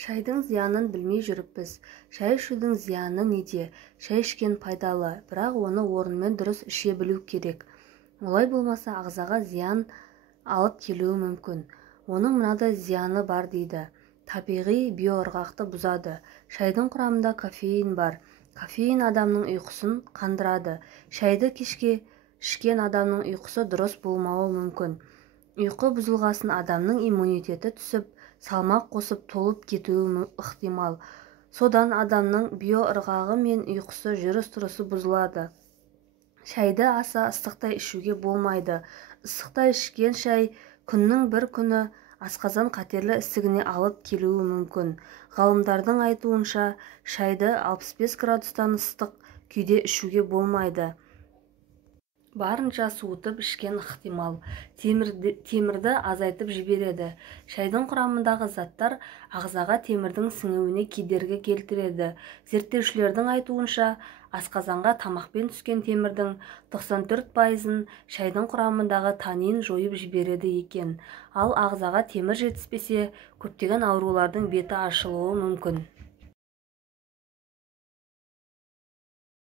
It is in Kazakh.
Шайдың зиянын білмей жүріппіз. Шай ішудің зияны неде? Шай ішкен пайдалы, бірақ оны орнымен дұрыс іше білу керек. Олай болмаса ағзаға зиян алып келуі мүмкін. Оның мынадай зияны бар дейді. Табиғи биоырғақты бұзады. Шайдың құрамында кофеин бар. Кофеин адамның ұйқысын қандырады. Шайды кешке ішкен адамның ұйқысы дұрыс болмауы мүмкін. Ұйқы бұзылғасын адамның иммунитеті түсіп, салмақ қосып толып кетуі ықтимал. Содан адамның биоырғағы мен ұйқысы жүріс-тұрысы бұзылады. Шайды аса ыстықтай ішуге болмайды. Ыстықтай ішкен шай күннің бір күні асқазан қатерлі ісігіне алып келуі мүмкін. Ғалымдардың айтуынша, шайды 65 градустан ыстық күйде ішуге болмайды. Барынша суытып ішкен ықтимал. Темірді азайтып жібереді. Шайдың құрамындағы заттар ағзаға темірдің сіңуіне кедергі келтіреді. Зерттеушілердің айтуынша, асқазанға тамақпен түскен темірдің 94%-ын шайдың құрамындағы танин жойып жібереді екен. Ал ағзаға темір жетіспесе, көптеген аурулардың беті ашылуы мүмкін.